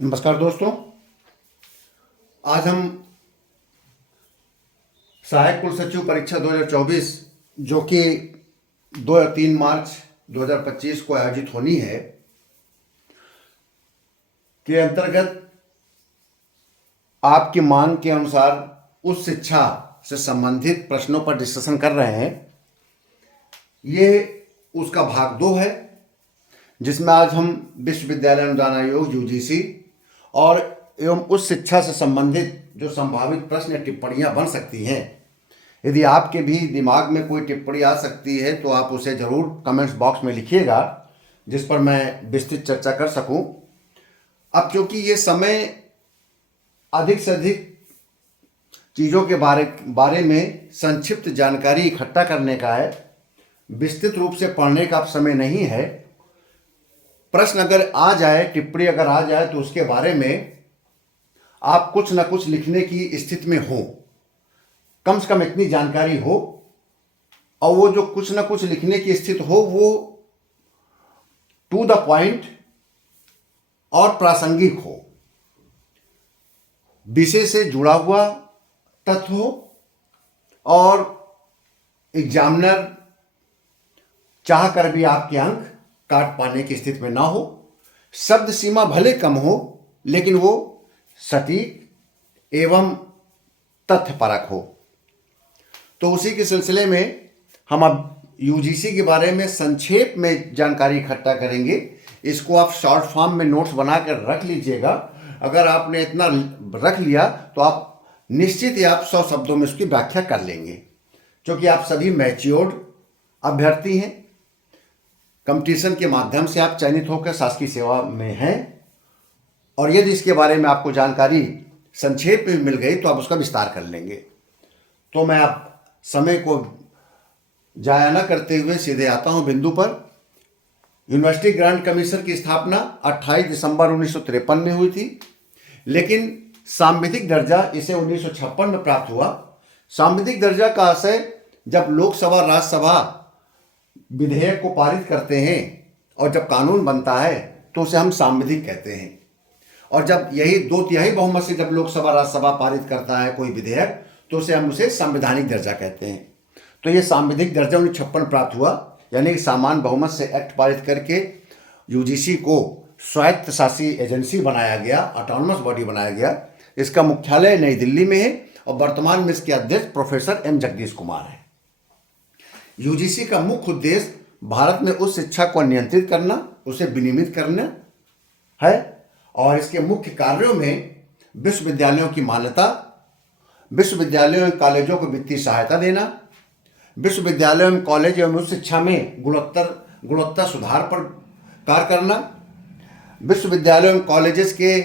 नमस्कार दोस्तों। आज हम सहायक कुल सचिव परीक्षा 2024 जो कि 2 या 3 मार्च 2025 को आयोजित होनी है के अंतर्गत आपकी मांग के अनुसार उस शिक्षा से संबंधित प्रश्नों पर डिस्कशन कर रहे हैं। ये उसका भाग 2 है, जिसमें आज हम विश्वविद्यालय अनुदान आयोग यूजीसी और एवं उस शिक्षा से संबंधित जो संभावित प्रश्न या टिप्पणियां बन सकती हैं, यदि आपके भी दिमाग में कोई टिप्पणी आ सकती है तो आप उसे ज़रूर कमेंट्स बॉक्स में लिखिएगा, जिस पर मैं विस्तृत चर्चा कर सकूं। अब चूंकि ये समय अधिक से अधिक चीज़ों के बारे में संक्षिप्त जानकारी इकट्ठा करने का है, विस्तृत रूप से पढ़ने का अब समय नहीं है। प्रश्न अगर आ जाए, टिप्पणी अगर आ जाए तो उसके बारे में आप कुछ न कुछ लिखने की स्थिति में हो, कम से कम इतनी जानकारी हो, और वो जो कुछ न कुछ लिखने की स्थिति हो वो टू द पॉइंट और प्रासंगिक हो, विषय से जुड़ा हुआ तथ्य हो, और एग्जामिनर चाह कर भी आपके अंक काट पाने की स्थिति में ना हो। शब्द सीमा भले कम हो, लेकिन वो सटीक एवं तथ्यपरक हो। तो उसी के सिलसिले में हम अब यूजीसी के बारे में संक्षेप में जानकारी इकट्ठा करेंगे। इसको आप शॉर्ट फॉर्म में नोट्स बनाकर रख लीजिएगा। अगर आपने इतना रख लिया तो आप निश्चित ही आप 100 शब्दों में उसकी व्याख्या कर लेंगे, क्योंकि आप सभी मैच्योर्ड अभ्यर्थी हैं। कंपटीशन के माध्यम से आप चयनित होकर शासकीय सेवा में हैं, और यदि इसके बारे में आपको जानकारी संक्षेप में मिल गई तो आप उसका विस्तार कर लेंगे। तो मैं आप समय को जाया न करते हुए सीधे आता हूं बिंदु पर। यूनिवर्सिटी ग्रांट कमीशन की स्थापना 28 दिसंबर 1953 में हुई थी, लेकिन सांविधिक दर्जा इसे 1956 में प्राप्त हुआ। सांविधिक दर्जा का आशय, जब लोकसभा राज्यसभा विधेयक को पारित करते हैं और जब कानून बनता है तो उसे हम सांविधिक कहते हैं, और जब यही 2/3 बहुमत से जब लोकसभा राज्यसभा पारित करता है कोई विधेयक तो उसे संवैधानिक दर्जा कहते हैं। तो ये सांविधिक दर्जा 1956 प्राप्त हुआ, यानी कि सामान्य बहुमत से एक्ट पारित करके यूजीसी को स्वायत्त शासी एजेंसी बनाया गया, ऑटोनमस बॉडी बनाया गया। इसका मुख्यालय नई दिल्ली में है और वर्तमान में इसके अध्यक्ष प्रोफेसर एम जगदीश कुमार है। यूजीसी का मुख्य उद्देश्य भारत में उच्च शिक्षा को नियंत्रित करना, उसे विनियमित करना है, और इसके मुख्य कार्यों में विश्वविद्यालयों की मान्यता, विश्वविद्यालयों एवं कॉलेजों को वित्तीय सहायता देना, विश्वविद्यालयों एवं कॉलेज एवं उच्च शिक्षा में गुणवत्ता सुधार पर कार्य करना, विश्वविद्यालयों एवं कॉलेजेस के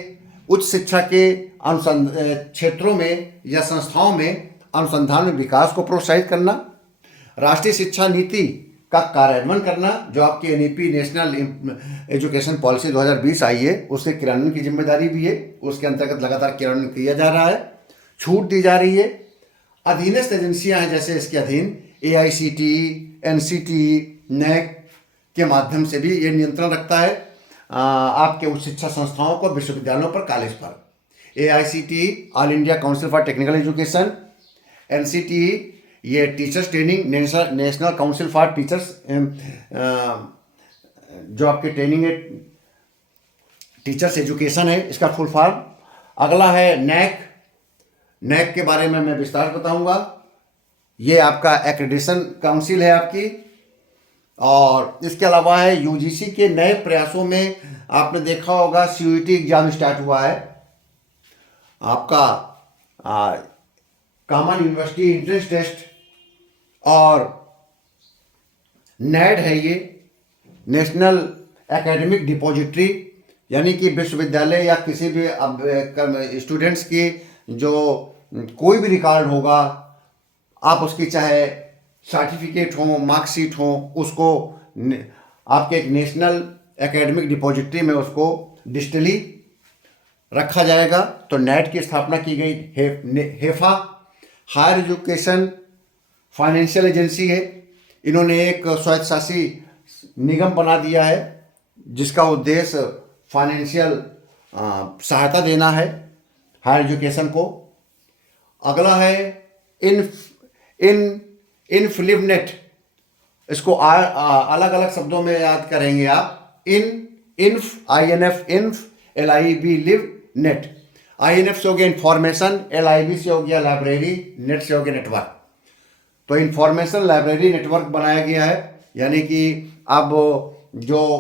उच्च शिक्षा के क्षेत्रों में या संस्थाओं में अनुसंधान में विकास को प्रोत्साहित करना, राष्ट्रीय शिक्षा नीति का कार्यान्वयन करना, जो आपकी एनईपी नेशनल एजुकेशन पॉलिसी 2020 आई है, उसके क्रियान्वयन की जिम्मेदारी भी है। उसके अंतर्गत लगातार क्रियान्वयन किया जा रहा है, छूट दी जा रही है। अधीनस्थ एजेंसियां हैं, जैसे इसके अधीन एआईसीटीई, एनसीटीई, नैक के माध्यम से भी ये नियंत्रण रखता है आपके उच्च शिक्षा संस्थाओं को, विश्वविद्यालयों पर, कॉलेज पर। AICTE all India council for technical education, NCTE ये teachers training, national council for teachers जो आपके ट्रेनिंग है, टीचर्स एजुकेशन है इसका फुल फॉर्म। अगला है नैक। नैक के बारे में मैं विस्तार बताऊंगा। ये आपका एक्रेडिटेशन काउंसिल है आपकी। और इसके अलावा है यूजीसी के नए प्रयासों में आपने देखा होगा सीयूईटी एग्जाम स्टार्ट हुआ है आपका, कॉमन यूनिवर्सिटी एंट्रेंस टेस्ट, और नेड है ये नेशनल एकेडमिक डिपॉजिटरी, यानी कि विश्वविद्यालय या किसी भी स्टूडेंट्स की जो कोई भी रिकॉर्ड होगा, आप उसकी चाहे सर्टिफिकेट हो, मार्कशीट हो, उसको आपके एक नेशनल एकेडमिक डिपॉजिटरी में उसको डिजिटली रखा जाएगा। तो नेट की स्थापना की गई। हेफा हायर एजुकेशन फाइनेंशियल एजेंसी है, इन्होंने एक स्वायत्तशासी निगम बना दिया है जिसका उद्देश्य फाइनेंशियल सहायता देना है हायर एजुकेशन को। अगला है इन इन इनफ्लिवनेट, इसको अलग अलग शब्दों में याद करेंगे आप। इन्फ INF इन्फ, LIB live, net. INF से हो गया इंफॉर्मेशन, LIB से हो गया लाइब्रेरी, नेट से हो गया नेटवर्क। तो इंफॉर्मेशन लाइब्रेरी नेटवर्क बनाया गया है, यानी कि अब जो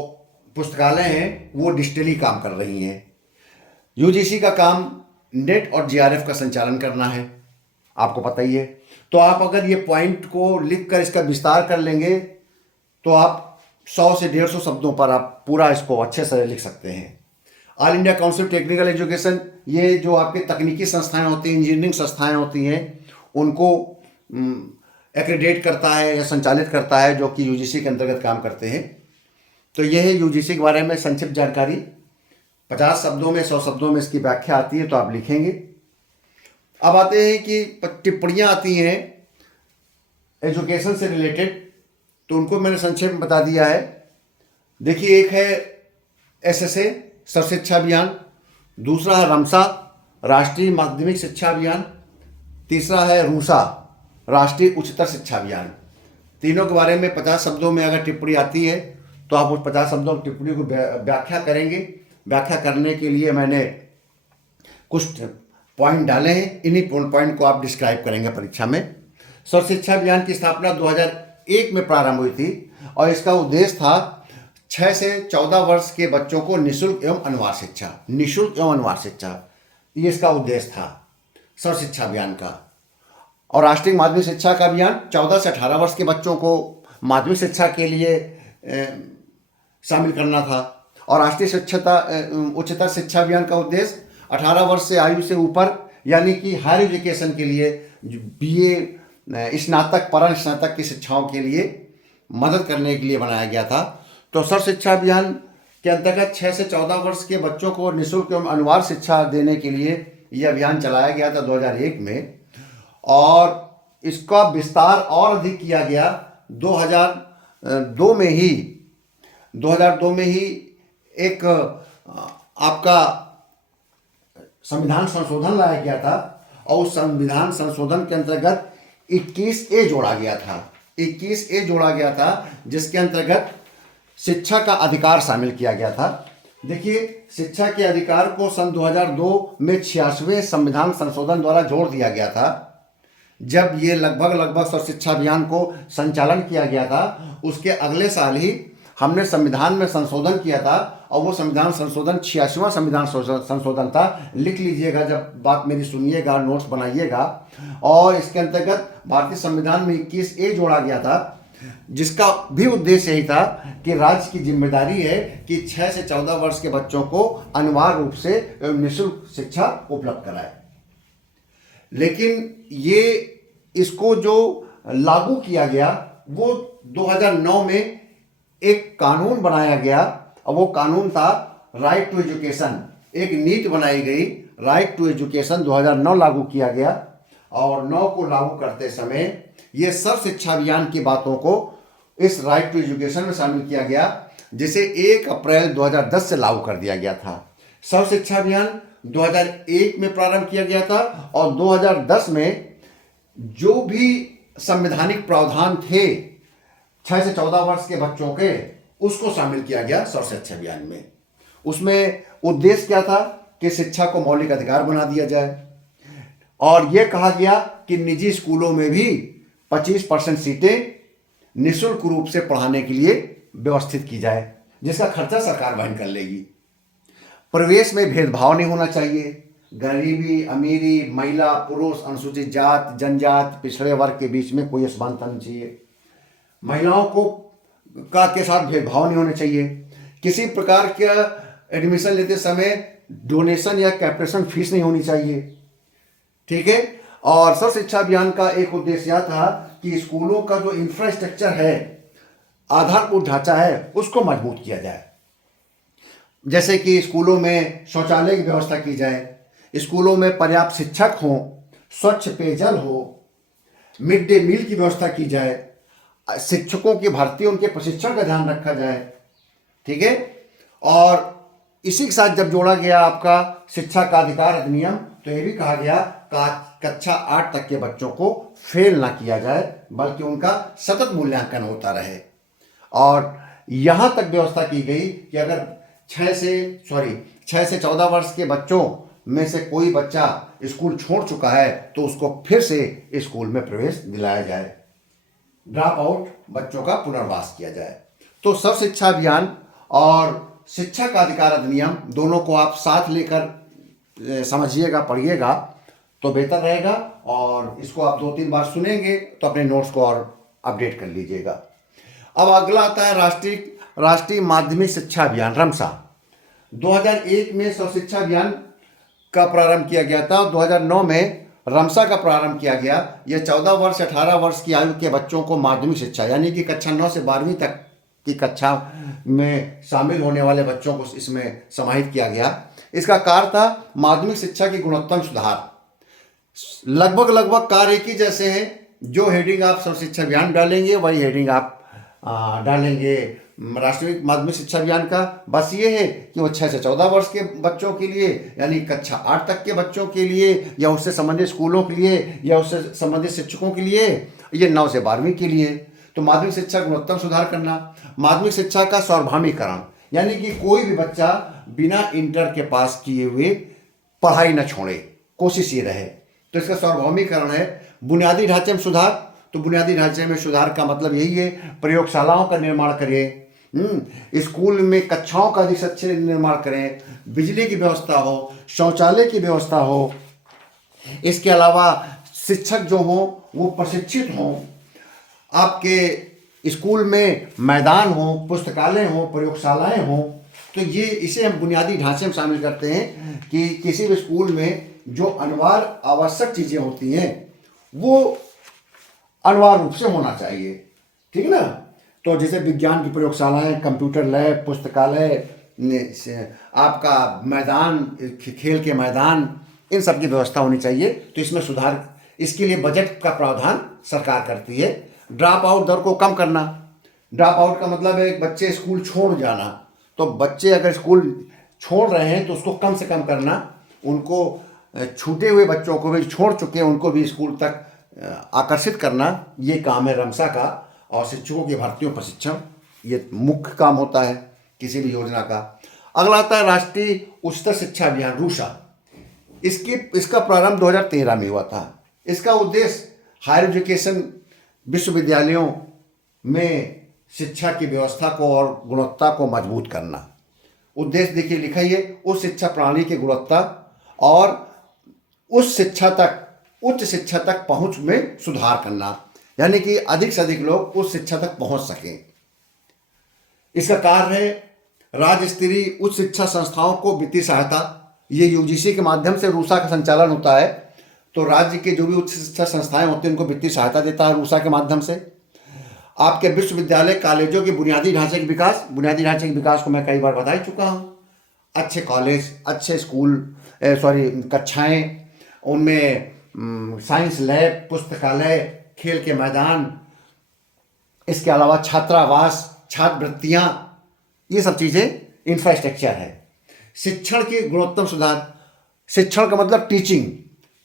पुस्तकालय हैं वो डिजिटली काम कर रही हैं। UGC का काम नेट और GRF का संचालन करना है, आपको पता ही है। तो आप अगर ये पॉइंट को लिख कर इसका विस्तार कर लेंगे तो आप 100 से 150 शब्दों पर आप पूरा इसको अच्छे से लिख सकते हैं। All India council technical education, ये जो आपकी तकनीकी संस्थाएं होती हैं, इंजीनियरिंग संस्थाएं होती हैं, उनको एक्रेडिट करता है या संचालित करता है, जो कि UGC के अंतर्गत काम करते हैं। तो यह है UGC के बारे में संक्षिप्त जानकारी। 50 शब्दों में 100 शब्दों में इसकी व्याख्या आती है, तो आप लिखेंगे। अब आते हैं कि टिप्पणियाँ आती हैं एजुकेशन से रिलेटेड, तो उनको मैंने संक्षेप में बता दिया है। देखिए, एक है SSA सर्व शिक्षा अभियान, दूसरा है रमसा राष्ट्रीय माध्यमिक शिक्षा अभियान, तीसरा है रूसा राष्ट्रीय उच्चतर शिक्षा अभियान। तीनों के बारे में 50 शब्दों में अगर टिप्पणी आती है तो आप उस 50 शब्दों की टिप्पणी को व्याख्या करेंगे। व्याख्या करने के लिए मैंने कुछ पॉइंट डाले हैं, इन्हीं पॉइंट को आप डिस्क्राइब करेंगे परीक्षा में। सर्व शिक्षा अभियान की स्थापना 2001 में प्रारंभ हुई थी और इसका उद्देश्य था 6 से 14 वर्ष के बच्चों को निःशुल्क एवं अनिवार्य शिक्षा, निःशुल्क एवं अनिवार्य शिक्षा, ये इसका उद्देश्य था सर्व शिक्षा अभियान का। और राष्ट्रीय माध्यमिक शिक्षा का अभियान 14 से 18 वर्ष के बच्चों को माध्यमिक शिक्षा के लिए शामिल करना था। और राष्ट्रीय उच्चतर शिक्षा अभियान का उद्देश्य 18 वर्ष से आयु से ऊपर, यानी कि हायर एजुकेशन के लिए, BA स्नातक परम स्नातक की शिक्षाओं के लिए मदद करने के लिए बनाया गया था। तो सर्व शिक्षा अभियान के अंतर्गत 6 से 14 वर्ष के बच्चों को निःशुल्क एवं अनिवार्य शिक्षा देने के लिए यह अभियान चलाया गया था 2001 में, और इसका विस्तार और अधिक किया गया 2002 में ही एक आपका संविधान संशोधन लाया गया था, और उस संविधान संशोधन के अंतर्गत 21A जोड़ा गया था। 21A जोड़ा गया था जिसके अंतर्गत शिक्षा का अधिकार शामिल किया गया था। देखिए, शिक्षा के अधिकार को सन 2002 में 86वें संविधान संशोधन द्वारा जोड़ दिया गया था। जब ये लगभग सर्व शिक्षा अभियान को संचालन किया गया था, उसके अगले साल ही हमने संविधान में संशोधन किया था, और वो संविधान संशोधन 86वां संविधान संशोधन था। लिख लीजिएगा, जब बात मेरी सुनिएगा, नोट्स बनाइएगा। और इसके अंतर्गत भारतीय संविधान में 21A जोड़ा गया था, जिसका भी उद्देश्य यही था कि राज्य की जिम्मेदारी है कि 6 से 14 वर्ष के बच्चों को अनिवार्य रूप से निःशुल्क शिक्षा उपलब्ध कराए। लेकिन ये इसको जो लागू किया गया वो 2009 में एक कानून बनाया गया, और वो कानून था राइट टू एजुकेशन। एक नीति बनाई गई, राइट टू एजुकेशन 2009 लागू किया गया। और 9 को लागू करते समय ये सर्व शिक्षा अभियान की बातों को इस राइट टू एजुकेशन में शामिल किया गया, जिसे 1 अप्रैल 2010 से लागू कर दिया गया था। सर्व शिक्षा अभियान 2001 में प्रारंभ किया गया था, और 2010 में जो भी संवैधानिक प्रावधान थे 6 से 14 वर्ष के बच्चों के, उसको शामिल किया गया सर्व शिक्षा अभियान में। उसमें उद्देश्य क्या था कि शिक्षा को मौलिक अधिकार बना दिया जाए, और यह कहा गया कि निजी स्कूलों में भी 25% सीटें निःशुल्क रूप से पढ़ाने के लिए व्यवस्थित की जाए, जिसका खर्चा सरकार वहन कर लेगी। प्रवेश में भेदभाव नहीं होना चाहिए। गरीबी, अमीरी, महिला, पुरुष, अनुसूचित जात, जनजाति, पिछड़े वर्ग के बीच में कोई असमानता नहीं चाहिए। महिलाओं को के साथ भेदभाव नहीं होने चाहिए। किसी प्रकार का एडमिशन लेते समय डोनेशन या कैपिटेशन फीस नहीं होनी चाहिए, ठीक है। और सर्व शिक्षा अभियान का एक उद्देश्य यह था कि स्कूलों का जो इंफ्रास्ट्रक्चर है, आधारभूत ढांचा है, उसको मजबूत किया जाए। जैसे कि स्कूलों में शौचालय की व्यवस्था की जाए, स्कूलों में पर्याप्त शिक्षक हों, स्वच्छ पेयजल हो, मिड डे मील की व्यवस्था की जाए, शिक्षकों की भर्ती, उनके प्रशिक्षण का ध्यान रखा जाए, ठीक है। और इसी के साथ जब जोड़ा गया आपका शिक्षा का अधिकार अधिनियम, तो ये भी कहा गया कक्षा 8 तक के बच्चों को फेल ना किया जाए, बल्कि उनका सतत मूल्यांकन होता रहे। और यहाँ तक व्यवस्था की गई कि अगर 6 से 14 वर्ष के बच्चों में से कोई बच्चा स्कूल छोड़ चुका है तो उसको फिर से स्कूल में प्रवेश दिलाया जाए, ड्रॉप आउट बच्चों का पुनर्वास किया जाए। तो सर्व शिक्षा अभियान और शिक्षा का अधिकार अधिनियम दोनों को आप साथ लेकर समझिएगा, पढ़िएगा तो बेहतर रहेगा। और इसको आप 2-3 बार सुनेंगे तो अपने नोट्स को और अपडेट कर लीजिएगा। अब अगला आता है राष्ट्रीय माध्यमिक शिक्षा अभियान रमसा। 2001 में सर्व शिक्षा अभियान का प्रारंभ किया गया था। 2009 में रमसा का प्रारंभ किया गया। यह 14 वर्ष 18 वर्ष की आयु के बच्चों को माध्यमिक शिक्षा यानी कि कक्षा 9 से 12वीं तक की कक्षा में शामिल होने वाले बच्चों को इसमें समाहित किया गया। इसका कार्य था माध्यमिक शिक्षा की गुणवत्ता में सुधार। लगभग कार्य एक ही जैसे हैं। जो हेडिंग आप सर्व शिक्षा अभियान डालेंगे वही हेडिंग आप डालेंगे राष्ट्रीय माध्यमिक शिक्षा अभियान का। बस ये है कि वो 6 से 14 वर्ष के बच्चों के लिए यानी कक्षा 8 तक के बच्चों के लिए, या उससे संबंधित स्कूलों के लिए, या उससे संबंधित शिक्षकों के लिए, ये 9 से 12वीं के लिए। तो माध्यमिक शिक्षा गुणवत्ता में सुधार करना, माध्यमिक शिक्षा का सार्वभौमिकरण यानी कि कोई भी बच्चा बिना इंटर के पास किए हुए पढ़ाई न छोड़े, कोशिश ये रहे। तो इसका सार्वभौमिकरण है। बुनियादी ढांचे में सुधार, तो बुनियादी ढांचे में सुधार का मतलब यही है प्रयोगशालाओं का निर्माण करें, स्कूल में कक्षाओं का अधिक अच्छे निर्माण करें, बिजली की व्यवस्था हो, शौचालय की व्यवस्था हो। इसके अलावा शिक्षक जो हों वो प्रशिक्षित हों, आपके स्कूल में मैदान हो, पुस्तकालय हो, प्रयोगशालाएं हो। तो ये इसे हम बुनियादी ढांचे में शामिल करते हैं कि किसी भी स्कूल में जो अनिवार्य आवश्यक चीज़ें होती हैं वो अनिवार्य रूप से होना चाहिए, ठीक है ना। तो जैसे विज्ञान की प्रयोगशालाएं, कंप्यूटर लैब, पुस्तकालय, आपका मैदान, खेल के मैदान, इन सब की व्यवस्था होनी चाहिए। तो इसमें सुधार, इसके लिए बजट का प्रावधान सरकार करती है। ड्रॉप आउट दर को कम करना। ड्रॉप आउट का मतलब है एक बच्चे स्कूल छोड़ जाना। तो बच्चे अगर स्कूल छोड़ रहे हैं तो उसको कम से कम करना। उनको छूटे हुए बच्चों को भी, छोड़ चुके हैं उनको भी स्कूल तक आकर्षित करना, ये काम है रमसा का। और शिक्षकों की भर्तियों प्रशिक्षण, ये मुख्य काम होता है किसी भी योजना का। अगला आता है राष्ट्रीय उच्चतर शिक्षा अभियान रूसा। इसका प्रारंभ 2013 में हुआ था। इसका उद्देश्य हायर एजुकेशन विश्वविद्यालयों में शिक्षा की व्यवस्था को और गुणवत्ता को मजबूत करना। उद्देश्य देखिए लिखा ही है, उस शिक्षा प्रणाली की गुणवत्ता और उच्च शिक्षा तक पहुंच में सुधार करना, यानी कि अधिक से अधिक लोग उस शिक्षा तक पहुंच सकें। इसका कार्य है राज्य स्तरीय उच्च शिक्षा संस्थाओं को वित्तीय सहायता। ये यूजीसी के माध्यम से रूसा का संचालन होता है। तो राज्य के जो भी उच्च शिक्षा संस्थाएं होती हैं उनको वित्तीय सहायता देता है रूसा के माध्यम से। आपके विश्वविद्यालय कॉलेजों के बुनियादी ढांचे के विकास को मैं कई बार बता ही चुका हूँ। अच्छे कॉलेज, अच्छे स्कूल, कक्षाएं, उनमें साइंस लैब, पुस्तकालय, खेल के मैदान, इसके अलावा छात्रावास, छात्रवृत्तियाँ, ये सब चीज़ें इंफ्रास्ट्रक्चर है। शिक्षण की गुणवत्ता में सुधार। शिक्षण का मतलब टीचिंग।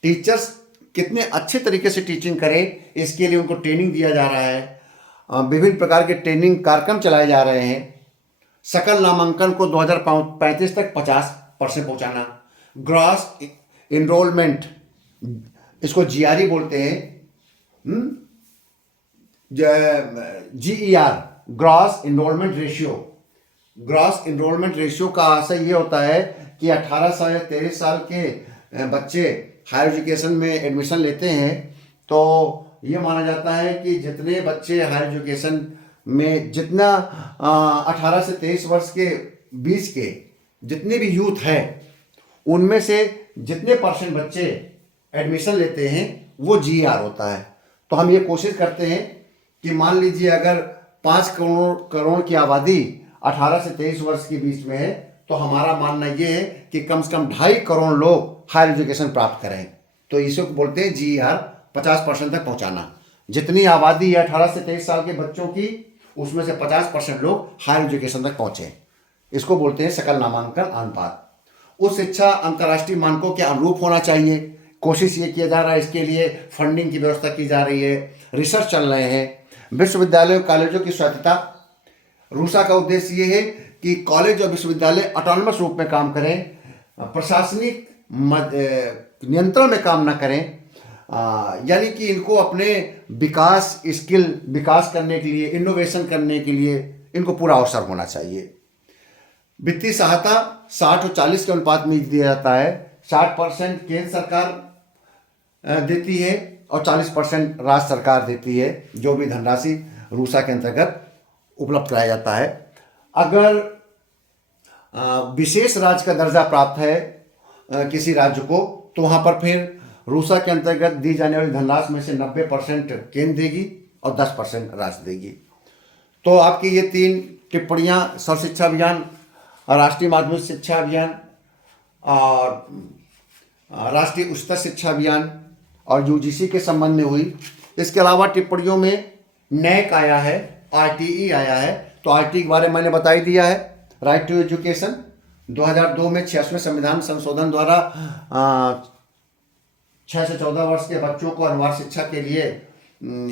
टीचर्स कितने अच्छे तरीके से टीचिंग करें, इसके लिए उनको ट्रेनिंग दिया जा रहा है। विभिन्न प्रकार के ट्रेनिंग कार्यक्रम चलाए जा रहे हैं। सकल नामांकन को 2035 तक 50% पहुँचाना। ग्रॉस इनरोलमेंट, इसको जीआरई बोलते हैं, GER, gross enrolment ratio. Gross enrolment ratio का आशय ये होता है कि 18 साल या 23 साल के बच्चे हायर एजुकेशन में एडमिशन लेते हैं तो ये माना जाता है कि जितने बच्चे हायर एजुकेशन में, जितना 18 से 23 वर्ष के बीच के जितने भी यूथ हैं उनमें से जितने % बच्चे एडमिशन लेते हैं वो GER होता है। तो हम ये कोशिश करते हैं कि मान लीजिए अगर 5 करोड़ की आबादी 18 से 23 वर्ष के बीच में है तो हमारा मानना ये है कि कम से कम 2.5 करोड़ लोग हायर एजुकेशन प्राप्त करें। तो इसे बोलते हैं GER 50% तक पहुंचाना। जितनी आबादी है 18 से 23 साल के बच्चों की, उसमें से 50% लोग हायर एजुकेशन तक पहुँचें। इसको बोलते हैं सकल नामांकन अनुपात। उस शिक्षा अंतर्राष्ट्रीय मानकों के अनुरूप होना चाहिए। कोशिश ये किया जा रहा है, इसके लिए फंडिंग की व्यवस्था की जा रही है, रिसर्च चल रहे हैं। विश्वविद्यालयों कॉलेजों की स्वायत्तता। रूसा का उद्देश्य ये है कि कॉलेज और विश्वविद्यालय ऑटोनमस रूप में काम करें, प्रशासनिक नियंत्रण में काम ना करें, यानी कि इनको अपने विकास करने के लिए, इनोवेशन करने के लिए इनको पूरा अवसर होना चाहिए। वित्तीय सहायता 60 और 40 के अनुपात में दिया जाता है। 60% केंद्र सरकार देती है और 40% राज्य सरकार देती है, जो भी धनराशि रूसा के अंतर्गत उपलब्ध कराया जाता है। अगर विशेष राज्य का दर्जा प्राप्त है किसी राज्य को, तो वहाँ पर फिर रूसा के अंतर्गत दी जाने वाली धनराशि में से 90% केंद्र देगी और 10% राज्य देगी। तो आपकी ये 3 टिप्पणियाँ सर्व शिक्षा अभियान, राष्ट्रीय माध्यमिक शिक्षा अभियान और राष्ट्रीय उच्चतर शिक्षा अभियान और यूजीसी के संबंध में हुई। इसके अलावा टिप्पणियों में नैक आया है, आरटीई आया है। तो आरटीई के बारे में मैंने बता ही दिया है। राइट टू एजुकेशन 2002 में 86वें संविधान संशोधन द्वारा 6 से 14 वर्ष के बच्चों को अनिवार्य शिक्षा के लिए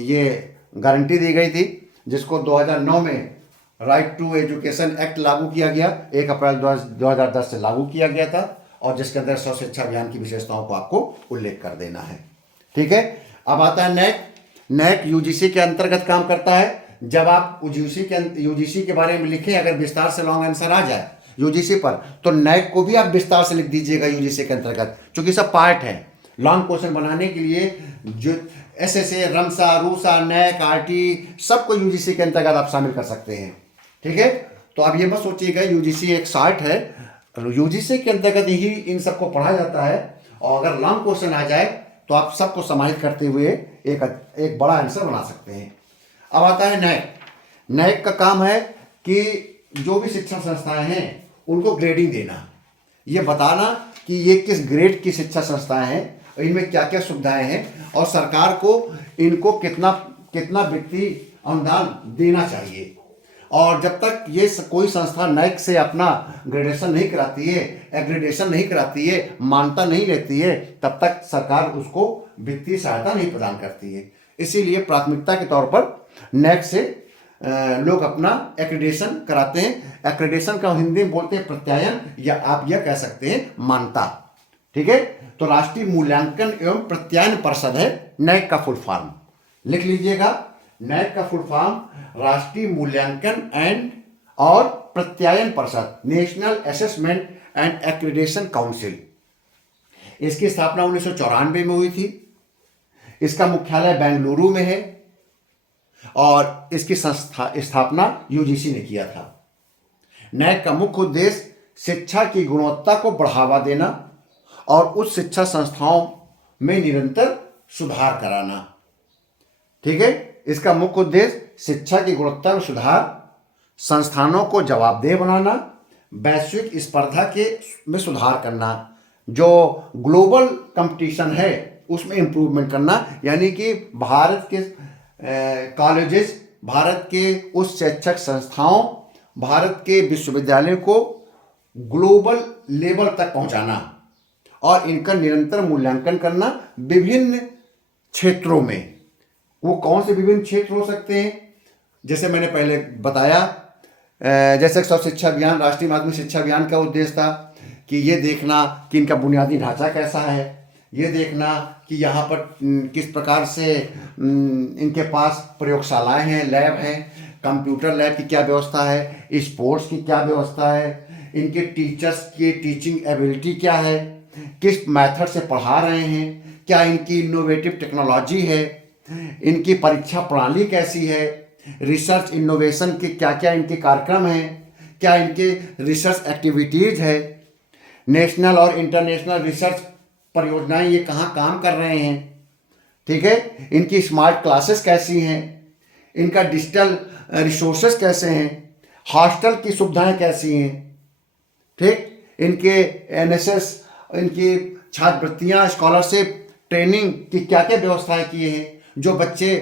ये गारंटी दी गई थी, जिसको 2009 में राइट टू एजुकेशन एक्ट लागू किया गया, 1 अप्रैल 2010 से लागू किया गया था, और जिसके अंदर सर्व शिक्षा अभियान की विशेषताओं को आपको उल्लेख कर देना है। ठीक है। अब आता है नैक। नैक यूजीसी के अंतर्गत काम करता है। जब आप यूजीसी के बारे में लिखें, अगर विस्तार से लॉन्ग आंसर आ जाए यूजीसी पर, तो नैक को भी आप विस्तार से लिख दीजिएगा यूजीसी के अंतर्गत, क्योंकि सब पार्ट है। लॉन्ग क्वेश्चन बनाने के लिए जो एसएसए, रमसा, रूसा, नैक, आरटी सबको यूजीसी के अंतर्गत आप शामिल कर सकते हैं। ठीक है। तो आप ये मत सोचिएगा यूजीसी एक शार्ट है, यूजीसी के अंतर्गत ही इन सबको पढ़ा जाता है, और अगर लॉन्ग क्वेश्चन आ जाए तो आप सबको समाहित करते हुए एक बड़ा आंसर बना सकते हैं। अब आता है नैक। नैक का काम है कि जो भी शिक्षण संस्थाएं हैं उनको ग्रेडिंग देना, ये बताना कि ये किस ग्रेड की शिक्षा संस्थाएं हैं, इनमें क्या क्या सुविधाएं हैं, और सरकार को इनको कितना वित्तीय अनुदान देना चाहिए। और जब तक ये कोई संस्था नैक से अपना ग्रेडेशन नहीं कराती है, एग्रेडेशन नहीं कराती है, मान्यता नहीं लेती है, तब तक सरकार उसको वित्तीय सहायता नहीं प्रदान करती है। इसीलिए प्राथमिकता के तौर पर नैक से लोग अपना एक्रेडिटेशन कराते हैं। एक्रेडिटेशन का हिंदी में बोलते हैं प्रत्यायन, या आप यह कह सकते हैं मान्यता। ठीक है। तो राष्ट्रीय मूल्यांकन एवं प्रत्यायन परिषद है नैक का फुल फॉर्म, लिख लीजिएगा। नैक का फुल फॉर्म राष्ट्रीय मूल्यांकन एंड और प्रत्यायन परिषद, national assessment and accreditation council. इसकी स्थापना 1994 में हुई थी। इसका मुख्यालय बेंगलुरु में है और इसकी स्थापना यूजीसी ने किया था। नैक का मुख्य उद्देश्य शिक्षा की गुणवत्ता को बढ़ावा देना और उच्च शिक्षा संस्थाओं में निरंतर सुधार कराना। ठीक है। इसका मुख्य उद्देश्य शिक्षा की गुणवत्ता में सुधार, संस्थानों को जवाबदेह बनाना, वैश्विक स्पर्धा में सुधार करना, जो ग्लोबल कंपटीशन है उसमें इम्प्रूवमेंट करना, यानी कि भारत के कॉलेजेस, भारत के उच्च शैक्षिक संस्थाओं, भारत के विश्वविद्यालयों को ग्लोबल लेवल तक पहुंचाना और इनका निरंतर मूल्यांकन करना विभिन्न क्षेत्रों में। वो कौन से विभिन्न क्षेत्र हो सकते हैं, जैसे मैंने पहले बताया, जैसे सर्व शिक्षा अभियान, राष्ट्रीय माध्यमिक शिक्षा अभियान का उद्देश्य था कि ये देखना कि इनका बुनियादी ढांचा कैसा है, ये देखना कि यहाँ पर किस प्रकार से इनके पास प्रयोगशालाएं हैं, लैब हैं, कंप्यूटर लैब की क्या व्यवस्था है, स्पोर्ट्स की क्या व्यवस्था है, इनके टीचर्स की टीचिंग एबिलिटी क्या है, किस मेथड से पढ़ा रहे हैं, क्या इनकी इनोवेटिव टेक्नोलॉजी है, इनकी परीक्षा प्रणाली कैसी है, रिसर्च इनोवेशन के क्या क्या इनके कार्यक्रम हैं, क्या इनके रिसर्च एक्टिविटीज़ है, नेशनल और इंटरनेशनल रिसर्च परियोजनाएं ये कहाँ काम कर रहे हैं। ठीक है। इनकी स्मार्ट क्लासेस कैसी हैं, इनका डिजिटल रिसोर्सेस कैसे हैं, हॉस्टल की सुविधाएं कैसी हैं। ठीक। इनके एनएसएस, इनकी छात्रवृत्तियाँ, स्कॉलरशिप, ट्रेनिंग की क्या क्या व्यवस्थाएं किए हैं, जो बच्चे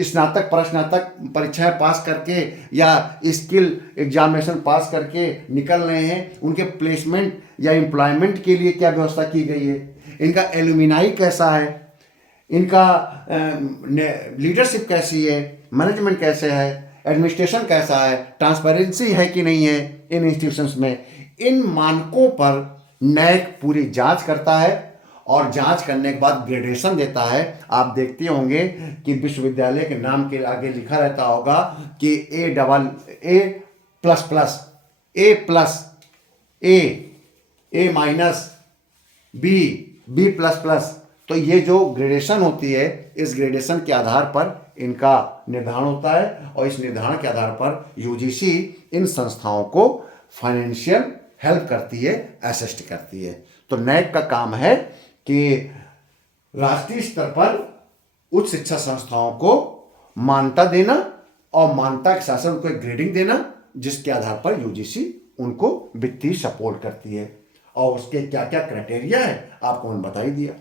स्नातक प्रस्नातक परीक्षाएं पास करके या स्किल एग्जामिनेशन पास करके निकल रहे हैं, उनके प्लेसमेंट या एम्प्लॉयमेंट के लिए क्या व्यवस्था की गई है, इनका एलुमिनाई कैसा है, इनका लीडरशिप कैसी है, मैनेजमेंट कैसे है, एडमिनिस्ट्रेशन कैसा है, ट्रांसपेरेंसी है कि नहीं है इन इंस्टीट्यूशंस में। इन मानकों पर नैक पूरी जांच करता है और जांच करने के बाद ग्रेडेशन देता है। आप देखते होंगे कि विश्वविद्यालय के नाम के आगे लिखा रहता होगा कि A++, A+, B++। तो ये जो ग्रेडेशन होती है, इस ग्रेडेशन के आधार पर इनका निर्धारण होता है और इस निर्धारण के आधार पर यूजीसी इन संस्थाओं को फाइनेंशियल हेल्प करती है, असिस्ट करती है। तो नैक का काम है कि राष्ट्रीय स्तर पर उच्च शिक्षा संस्थाओं को मान्यता देना और मान्यता के साथ साथ उनको एक ग्रेडिंग देना, जिसके आधार पर यूजीसी उनको वित्तीय सपोर्ट करती है। और उसके क्या क्या क्राइटेरिया है आपको मैंने बता ही दिया।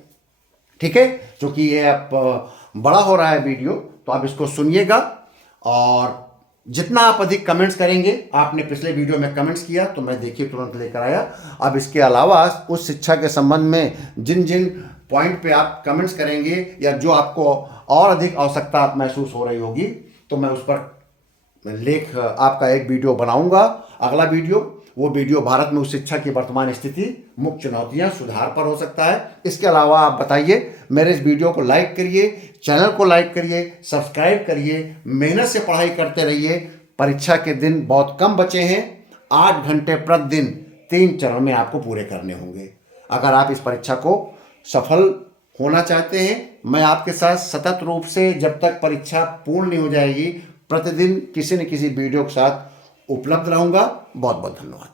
ठीक है, क्योंकि ये अब बड़ा हो रहा है वीडियो, तो आप इसको सुनिएगा और जितना आप अधिक कमेंट्स करेंगे, आपने पिछले वीडियो में कमेंट्स किया तो मैं देखिए तुरंत लेकर आया। अब इसके अलावा उस शिक्षा के संबंध में जिन जिन पॉइंट पे आप कमेंट्स करेंगे या जो आपको और अधिक आवश्यकता महसूस हो रही होगी, तो मैं उस पर लेख आपका एक वीडियो बनाऊंगा, अगला वीडियो। वो वीडियो भारत में उच्च शिक्षा की वर्तमान स्थिति, मुख्य चुनौतियां, सुधार पर हो सकता है। इसके अलावा आप बताइए, मेरे इस वीडियो को लाइक करिए, चैनल को लाइक करिए, सब्सक्राइब करिए, मेहनत से पढ़ाई करते रहिए। परीक्षा के दिन बहुत कम बचे हैं, 8 घंटे प्रतिदिन 3 चरण में आपको पूरे करने होंगे। अगर आप इस परीक्षा को सफल होना चाहते हैं, मैं आपके साथ सतत रूप से जब तक परीक्षा पूर्ण नहीं हो जाएगी, प्रतिदिन किसी न किसी वीडियो के साथ उपलब्ध रहूंगा। बहुत बहुत धन्यवाद।